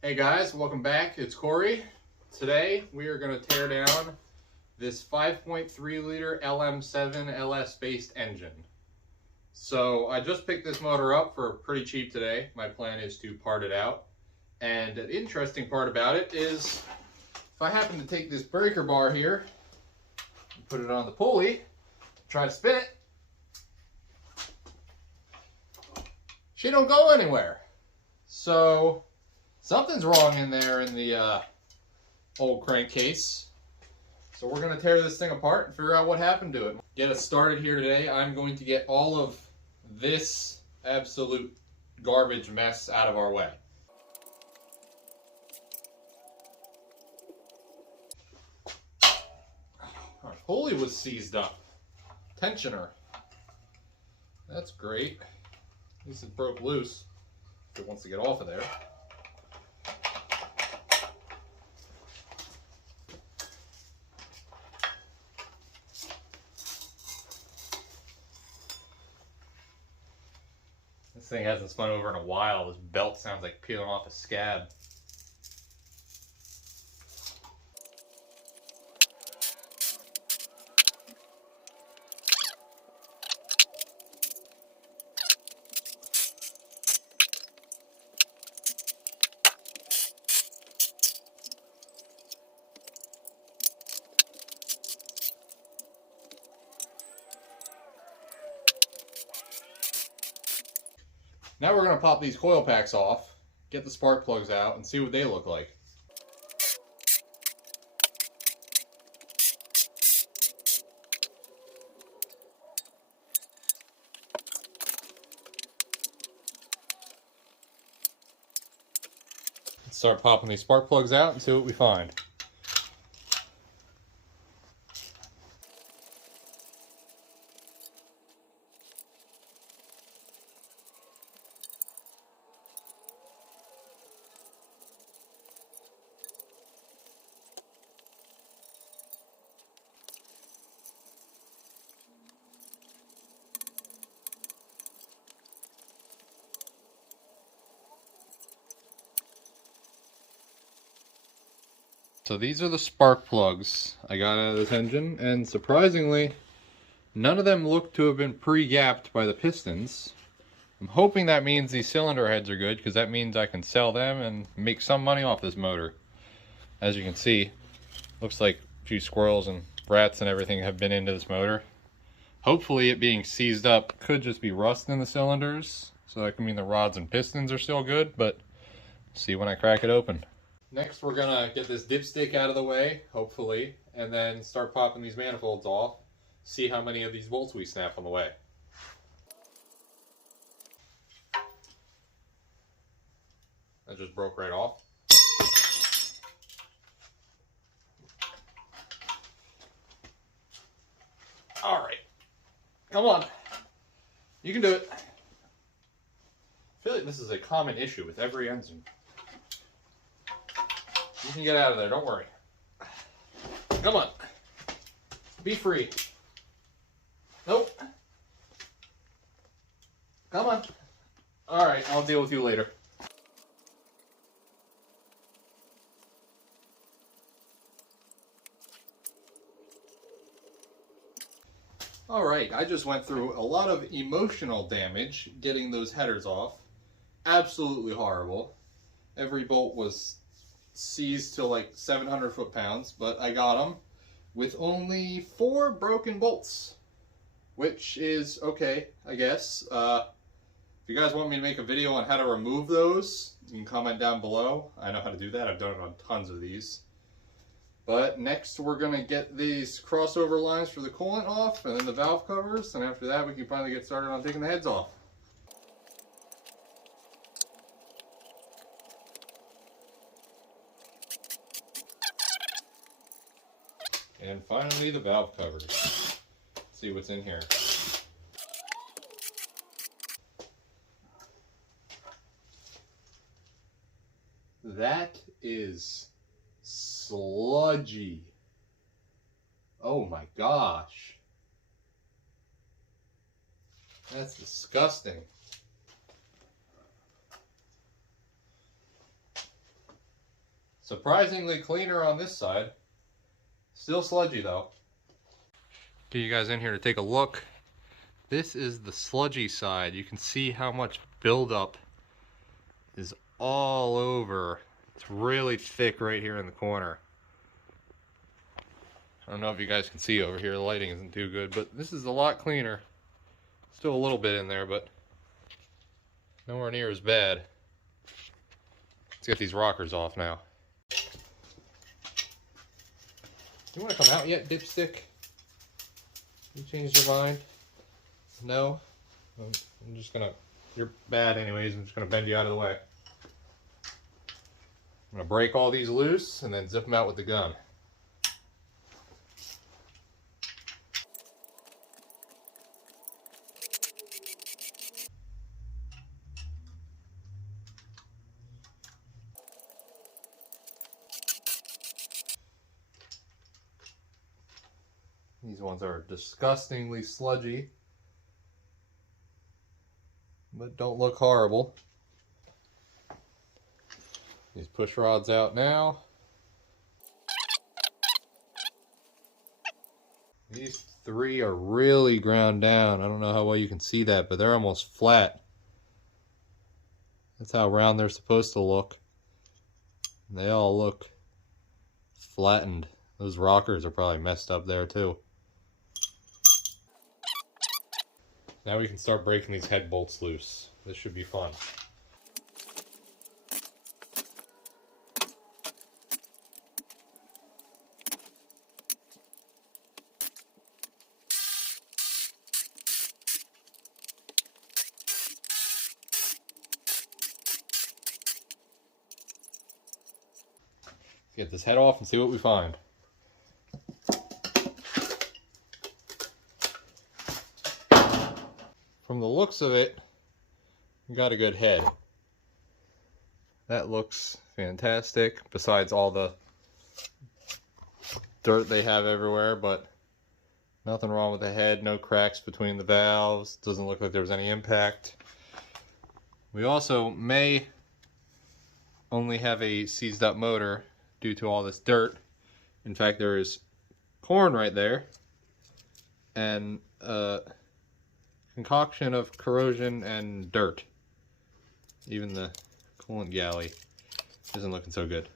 Hey guys, welcome back. It's Corey. Today we are going to tear down this 5.3 liter lm7 LS based engine. So I just picked this motor up for pretty cheap today. My plan is to part it out. And an interesting part about it is if I happen to take this breaker bar here, put it on the pulley, try to spin it, she don't go anywhere. So something's wrong in there in the old crankcase. So we're going to tear this thing apart and figure out what happened to it. Get us started here today. I'm going to get all of this absolute garbage mess out of our way. Our pulley was seized up. Tensioner. That's great. At least it broke loose if it wants to get off of there. This thing hasn't spun over in a while. This belt sounds like peeling off a scab. Now we're going to pop these coil packs off, get the spark plugs out, and see what they look like. Let's start popping these spark plugs out and see what we find. So these are the spark plugs I got out of this engine, and surprisingly, none of them look to have been pre-gapped by the pistons. I'm hoping that means these cylinder heads are good, because that means I can sell them and make some money off this motor. As you can see, looks like a few squirrels and rats and everything have been into this motor. Hopefully it being seized up could just be rust in the cylinders, so that can mean the rods and pistons are still good, but see when I crack it open. Next, we're gonna get this dipstick out of the way, hopefully, and then start popping these manifolds off, see how many of these bolts we snap on the way. That just broke right off. All right, come on, you can do it. I feel like this is a common issue with every engine. You can get out of there, don't worry. Come on. Be free. Nope. Come on. Alright, I'll deal with you later. Alright, I just went through a lot of emotional damage getting those headers off. Absolutely horrible. Every bolt was seized to like 700 foot-pounds, but I got them with only 4 broken bolts, which is okay, I guess. If you guys want me to make a video on how to remove those, you can comment down below. I know how to do that. I've done it on tons of these. But next we're going to get these crossover lines for the coolant off, and then the valve covers, and after that we can finally get started on taking the heads off. And finally, the valve covers. Let's see what's in here. That is sludgy. Oh my gosh. That's disgusting. Surprisingly cleaner on this side. Still sludgy though. Get you guys in here to take a look. This is the sludgy side. You can see how much buildup is all over. It's really thick right here in the corner. I don't know if you guys can see over here. The lighting isn't too good, but this is a lot cleaner. Still a little bit in there, but nowhere near as bad. Let's get these rockers off now. You want to come out yet, dipstick? You changed your mind? No? I'm just gonna... You're bad anyways. I'm just gonna bend you out of the way. I'm gonna break all these loose and then zip them out with the gun. These ones are disgustingly sludgy, but don't look horrible. These push rods out now. These three are really ground down. I don't know how well you can see that, but they're almost flat. That's how round they're supposed to look. They all look flattened. Those rockers are probably messed up there too. Now we can start breaking these head bolts loose. This should be fun. Let's get this head off and see what we find. From the looks of it, we got a good head. That looks fantastic, besides all the dirt they have everywhere, but nothing wrong with the head, no cracks between the valves, doesn't look like there was any impact. We also may only have a seized up motor due to all this dirt. In fact, there is corn right there, and concoction of corrosion and dirt. Even the coolant galley isn't looking so good.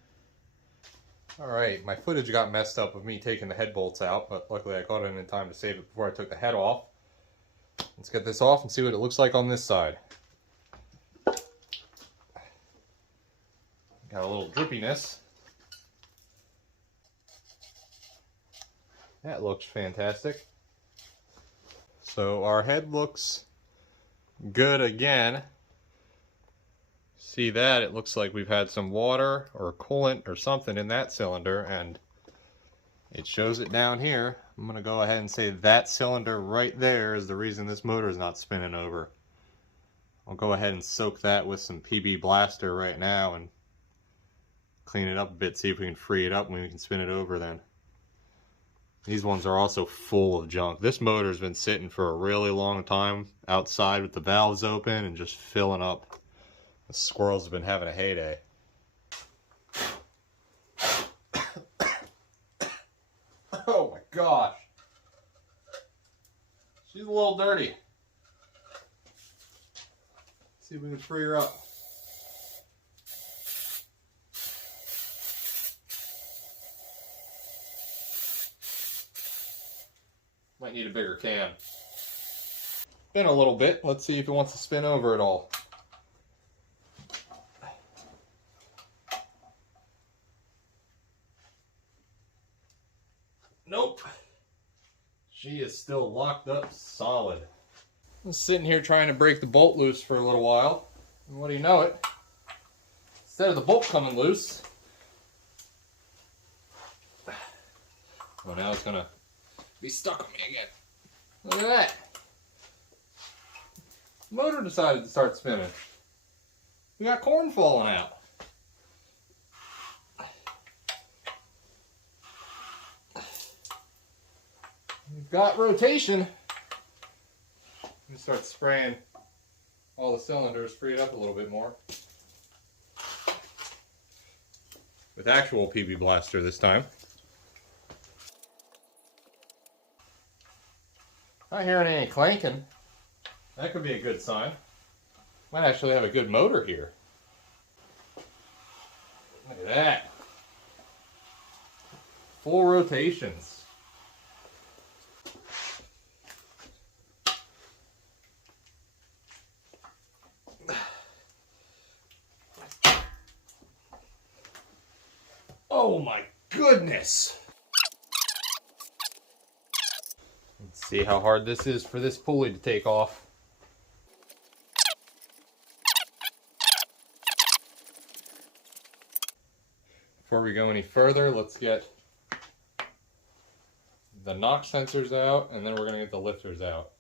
Alright, my footage got messed up with me taking the head bolts out, but luckily I caught it in time to save it before I took the head off. Let's get this off and see what it looks like on this side. Got a little drippiness. That looks fantastic. So our head looks good again. See that? It looks like we've had some water or coolant or something in that cylinder, and it shows it down here. I'm going to go ahead and say that cylinder right there is the reason this motor is not spinning over. I'll go ahead and soak that with some PB Blaster right now and clean it up a bit, see if we can free it up and we can spin it over then. These ones are also full of junk. This motor's been sitting for a really long time outside with the valves open and just filling up. The squirrels have been having a heyday. Oh my gosh. She's a little dirty. See if we can free her up. Might need a bigger can. Spin a little bit. Let's see if it wants to spin over at all. Nope. She is still locked up solid. I'm sitting here trying to break the bolt loose for a little while. And what do you know it? Instead of the bolt coming loose, well, now it's gonna be stuck on me again. Look at that. The motor decided to start spinning. We got corn falling out. We've got rotation. Let me start spraying all the cylinders, free it up a little bit more. with actual PB Blaster this time. Not hearing any clanking. That could be a good sign. Might actually have a good motor here. Look at that. Full rotations. Oh my goodness! Let's see how hard this is for this pulley to take off. Before we go any further, let's get the knock sensors out, and then we're going to get the lifters out.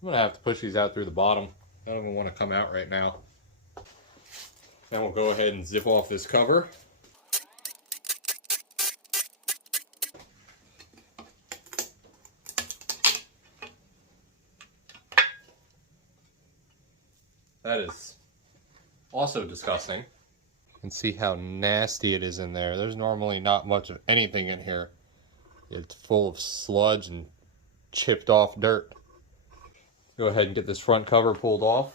I'm going to have to push these out through the bottom. I don't even want to come out right now. Then we'll go ahead and zip off this cover. That is also disgusting. You can see how nasty it is in there. There's normally not much of anything in here. It's full of sludge and chipped off dirt. Go ahead and get this front cover pulled off.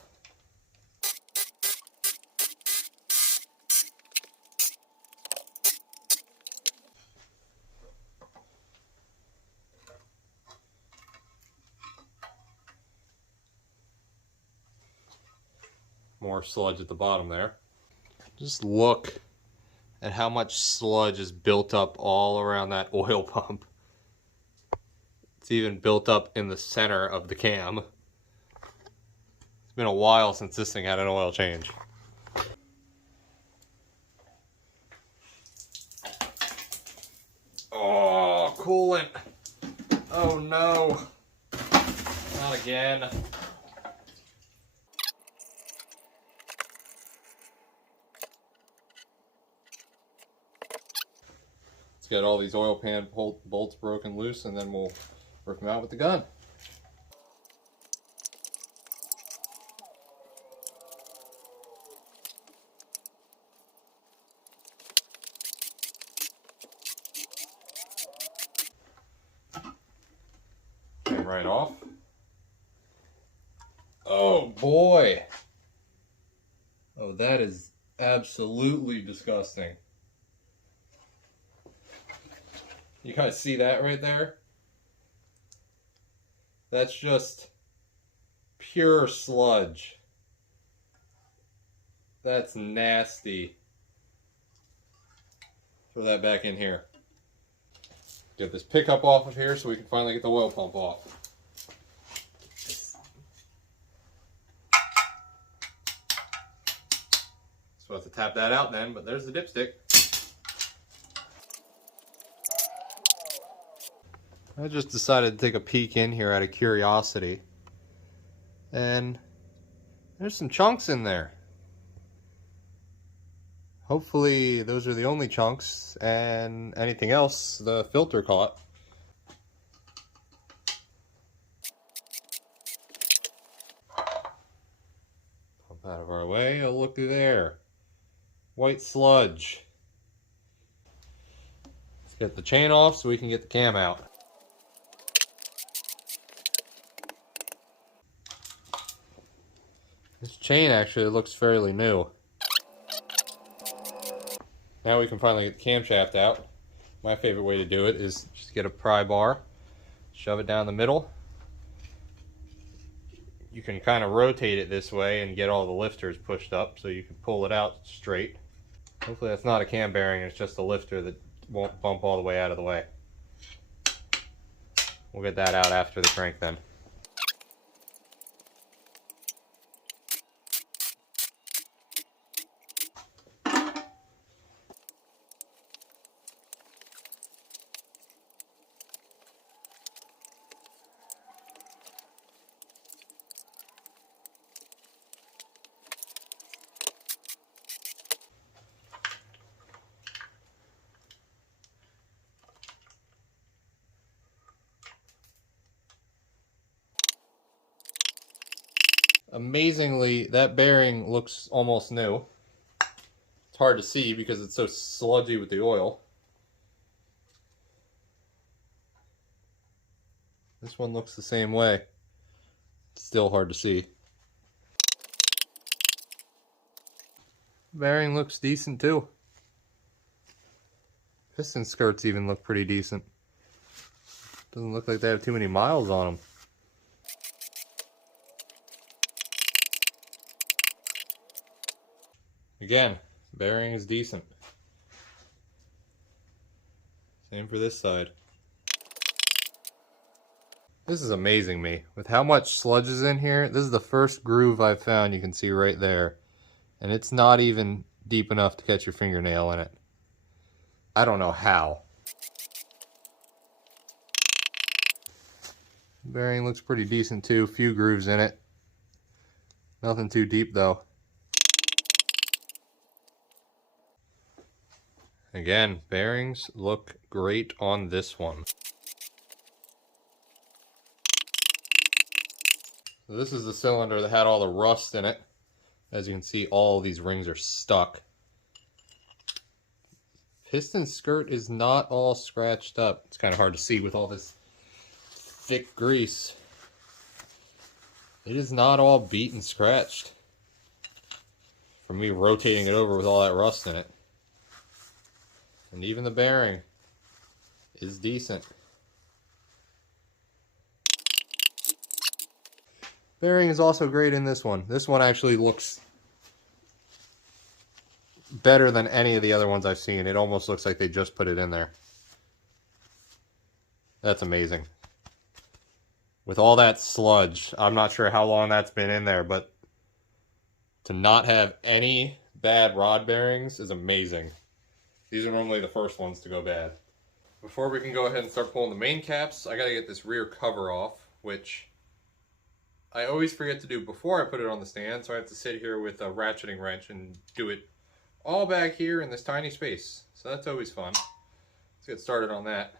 More sludge at the bottom there. Just look at how much sludge is built up all around that oil pump. It's even built up in the center of the cam. It's been a while since this thing had an oil change. Oh, coolant. Oh no. Not again. Let's get all these oil pan bolts broken loose, and then we'll rip them out with the gun. Came right off. Oh boy. Oh, that is absolutely disgusting. You guys see that right there? That's just pure sludge. That's nasty. Throw that back in here. Get this pickup off of here so we can finally get the oil pump off. So I have to tap that out then, but there's the dipstick. I just decided to take a peek in here out of curiosity. And there's some chunks in there. Hopefully those are the only chunks, and anything else the filter caught. Pump out of our way. Oh, look through there. White sludge. Let's get the chain off so we can get the cam out. This chain actually looks fairly new. Now we can finally get the camshaft out. My favorite way to do it is just get a pry bar, shove it down the middle. You can kind of rotate it this way and get all the lifters pushed up so you can pull it out straight. Hopefully that's not a cam bearing, it's just a lifter that won't bump all the way out of the way. We'll get that out after the crank then. Amazingly, that bearing looks almost new. It's hard to see because it's so sludgy with the oil. This one looks the same way. It's still hard to see. Bearing looks decent too. Piston skirts even look pretty decent. Doesn't look like they have too many miles on them. Again, bearing is decent. Same for this side. This is amazing me. With how much sludge is in here, this is the first groove I've found you can see right there. And it's not even deep enough to catch your fingernail in it. I don't know how. Bearing looks pretty decent too. Few grooves in it. Nothing too deep though. Again, bearings look great on this one. So this is the cylinder that had all the rust in it. As you can see, all of these rings are stuck. Piston skirt is not all scratched up. It's kind of hard to see with all this thick grease. It is not all beat and scratched from me rotating it over with all that rust in it. And even the bearing is decent. Bearing is also great in this one. This one actually looks better than any of the other ones I've seen. It almost looks like they just put it in there. That's amazing. With all that sludge, I'm not sure how long that's been in there, but to not have any bad rod bearings is amazing. These are normally the first ones to go bad. Before we can go ahead and start pulling the main caps, I gotta get this rear cover off, which I always forget to do before I put it on the stand, so I have to sit here with a ratcheting wrench and do it all back here in this tiny space. So that's always fun. Let's get started on that.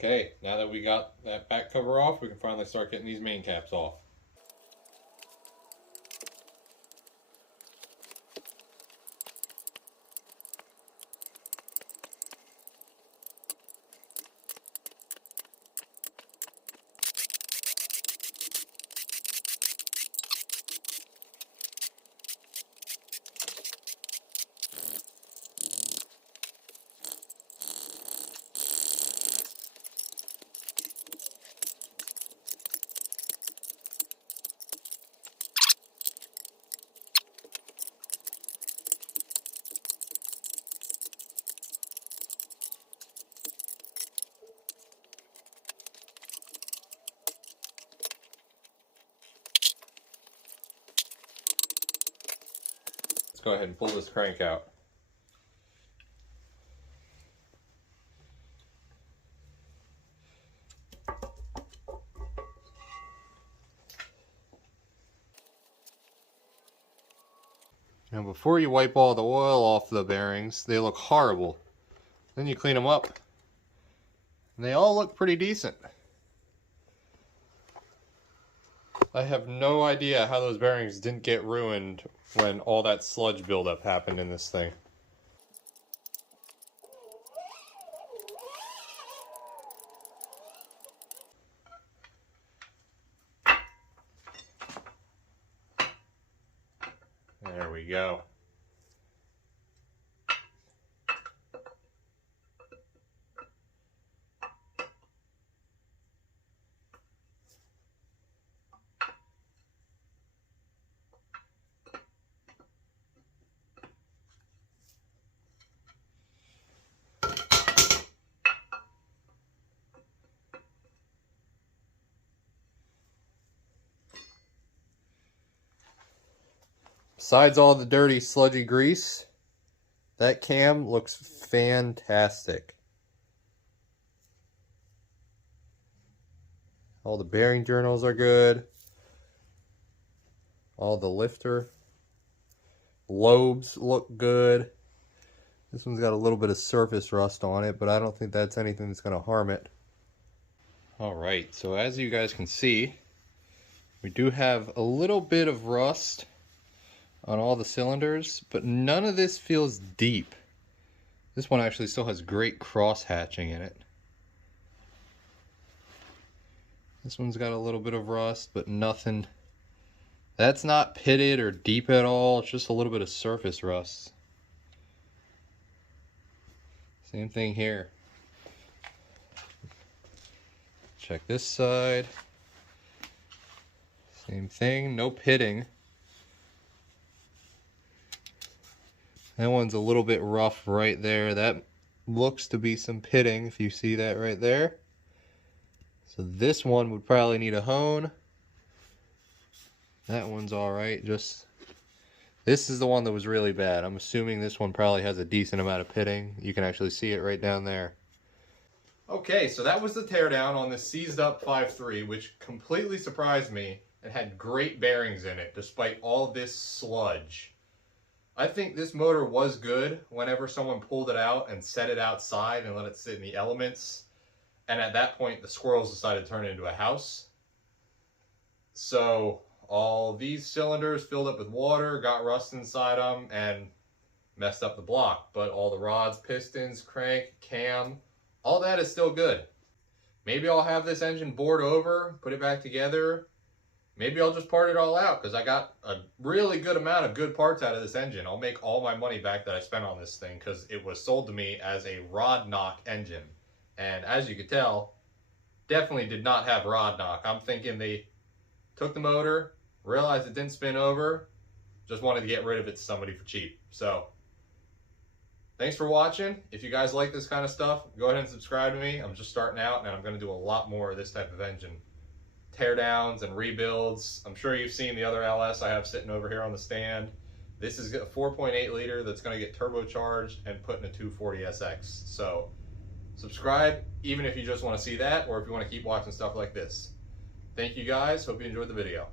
Okay, now that we got that back cover off, we can finally start getting these main caps off. Let's go ahead and pull this crank out. Now before you wipe all the oil off the bearings, they look horrible. Then you clean them up, and they all look pretty decent. I have no idea how those bearings didn't get ruined when all that sludge buildup happened in this thing. There we go. Besides all the dirty, sludgy grease, that cam looks fantastic. All the bearing journals are good. All the lifter lobes look good. This one's got a little bit of surface rust on it, but I don't think that's anything that's going to harm it. Alright, so as you guys can see, we do have a little bit of rust on all the cylinders, but none of this feels deep. This one actually still has great cross hatching in it. This one's got a little bit of rust, but nothing. That's not pitted or deep at all. It's just a little bit of surface rust. Same thing here. Check this side. Same thing, no pitting. That one's a little bit rough right there. That looks to be some pitting, if you see that right there. So this one would probably need a hone. That one's alright, just... This is the one that was really bad. I'm assuming this one probably has a decent amount of pitting. You can actually see it right down there. Okay, so that was the teardown on this seized up 5.3, which completely surprised me and had great bearings in it, despite all this sludge. I think this motor was good whenever someone pulled it out and set it outside and let it sit in the elements. And at that point, the squirrels decided to turn it into a house. So all these cylinders filled up with water, got rust inside them, and messed up the block. But all the rods, pistons, crank, cam, all that is still good. Maybe I'll have this engine bored over, put it back together. Maybe I'll just part it all out because I got a really good amount of good parts out of this engine. I'll make all my money back that I spent on this thing because it was sold to me as a rod knock engine. And as you could tell, definitely did not have rod knock. I'm thinking they took the motor, realized it didn't spin over, just wanted to get rid of it to somebody for cheap. So, thanks for watching. If you guys like this kind of stuff, go ahead and subscribe to me. I'm just starting out and I'm going to do a lot more of this type of engine. Teardowns and rebuilds. I'm sure you've seen the other LS I have sitting over here on the stand. This is a 4.8 liter that's going to get turbocharged and put in a 240SX. So subscribe even if you just want to see that or if you want to keep watching stuff like this. Thank you guys. Hope you enjoyed the video.